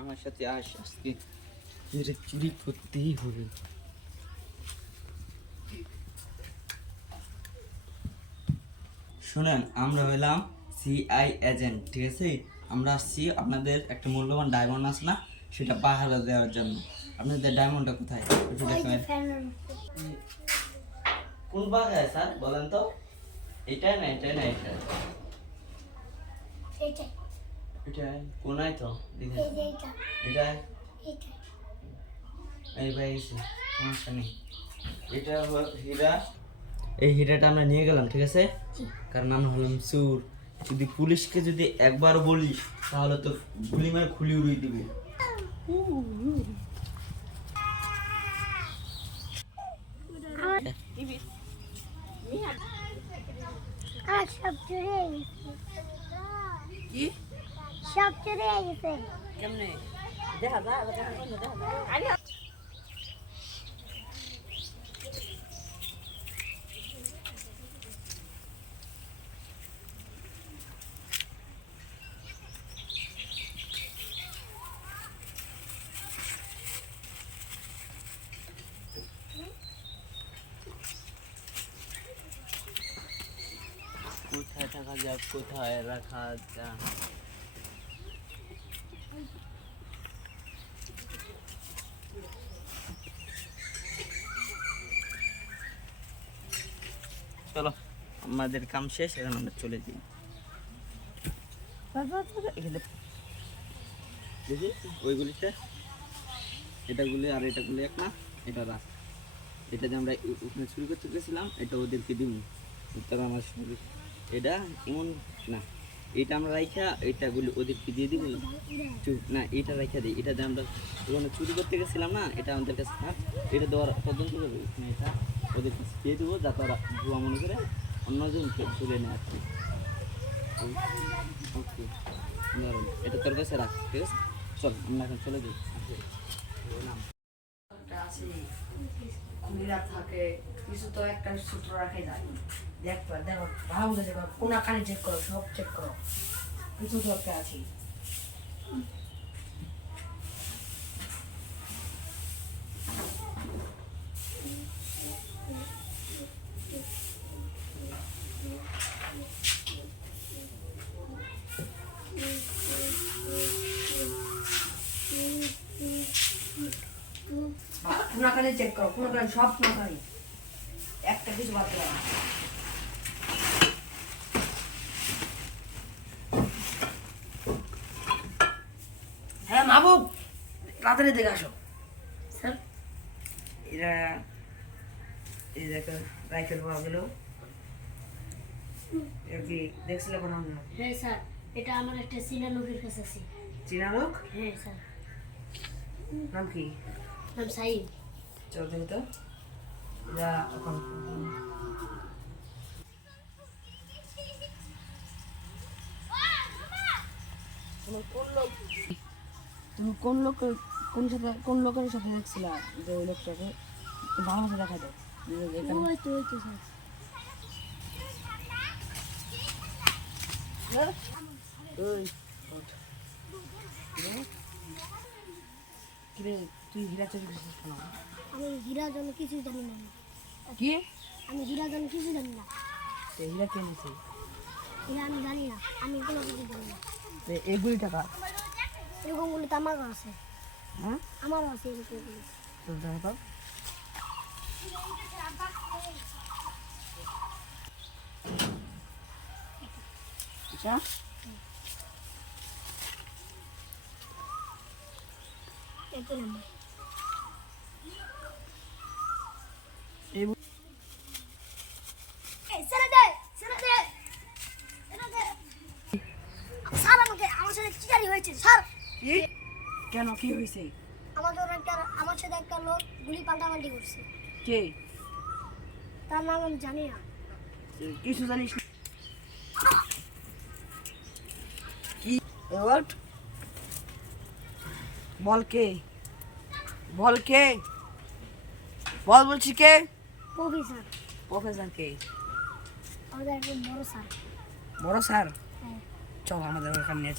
আমার সাথে আস আজকে। এর চুরি করতেই হবে। শুনেন আমরা হইলাম সিআই এজেন্ট ঠিক আছে? আমরা আসছি আপনাদের একটা মূল্যবান ডায়মন্ড আছে না সেটা পাহারা দেওয়ার জন্য। আপনাদের ডায়মন্ডটা কোথায়? একটু দেখাবেন। কোন বাগায় স্যার? বলেন তো। এটাই না এটাই না এটা এটাই। কোনায় তো? এটাই? এই ভাই এসে সমস্যা নেই। এটা হীরা। এই হীরাটা আমরা নিয়ে গেলাম ঠিক আছে? কারণ আমরা হলাম চোর যদি পুলিশকে যদি একবার বলিস তাহলে তো গুলি মারে খুলি উড়িয়ে দিবে। আর সব চুরি কি? সব চুরি হয়ে গেছে কেমনে দেখা যায় দেখা যায় দেখা যায় কোথায় থাকা যাক কোথায় রাখা যাক চলো আমাদের কাম শেষ এখন আমরা চলে যাই। দেখি ওইগুলিতে আর এটা গুলি এক না এটা রাখ। এটা যে আমরা ওখানে চুরি করতে গেছিলাম এটা ওদেরকে দিব। তারা আমার সঙ্গে এটা এমন না এটা আমরা রাইখা এটা গুলি ওদেরকে দিয়ে দিব। না এটা রাইখা দিই এটা যে আমরা ওখানে চুরি করতে গেছিলাম না এটা আমাদের কাছে এটা দেওয়ার তদন্ত করবে এটা ওদের দিয়ে দেবো যাতে ওরা ভুয়া মনে করে অন্যজন তুলে নেয় আর কি এটা তোর কাছে রাখ, ঠিক আছে? চল, আমরা এখন চলে যাই। খুলিরা থাকে, কিছু তো একটা সূত্র রাখে যায়। দেখবা দেখো ভালো দেখো কোন কানে চেক করো, সব চেক করো। কিছু তো একটা আছে। কোন কানে চেক করো কোন কানে সব কোন কানে একটা কিছু বাদ দেওয়া হ্যাঁ মাহবুব তাড়াতাড়ি দেখে আসো। স্যার? এরা এই দেখো রাইফেল পাওয়া গেল কি দেখছিলে কোনো হ্যাঁ স্যার এটা আমার একটা সিনা লোকের কাছে আছে। চীনা লোক হ্যাঁ স্যার। নাম কি? নাম সাইদ চল দেখি তো। এরা এখন তুমি কোন লোক তুমি কোন সাথে কোন লোকের সাথে দেখছিলা যে ওই লোকটাকে? একটু ভালো মতো দেখা যায় যে তুই হীরা চুরি করছিস কেন? আমি হীরা জন্য কিছু জানি না। কি? আমি হীরা জন্য কিছু জানি না। তো হীরা কে নিছে? হীরা আমি জানি না। আমি কোনো কিছু জানি না। তো এগুলি টাকা এরকমগুলো তো আমারও আছে। হ্যাঁ? আমারও আছে এরকমগুলো তোর দেখা পাব আচ্ছা নাম্বার হয়েছে স্যার। কি? কেন কি হয়েছে? আমাদের একটা আমার সাথে একটা লোক গুলি পাল্টাপাল্টি করছে। কে? তার নাম আমি জানি না। কিছু জানিস না। কি? হোয়াট বল। কে? বল কে? বল বলছি কে? প্রফেসর প্রফেসর কে? আমাদের একজন বড় স্যার। বড় স্যার? হ্যাঁ। চল আমাদের ওখানে নিয়ে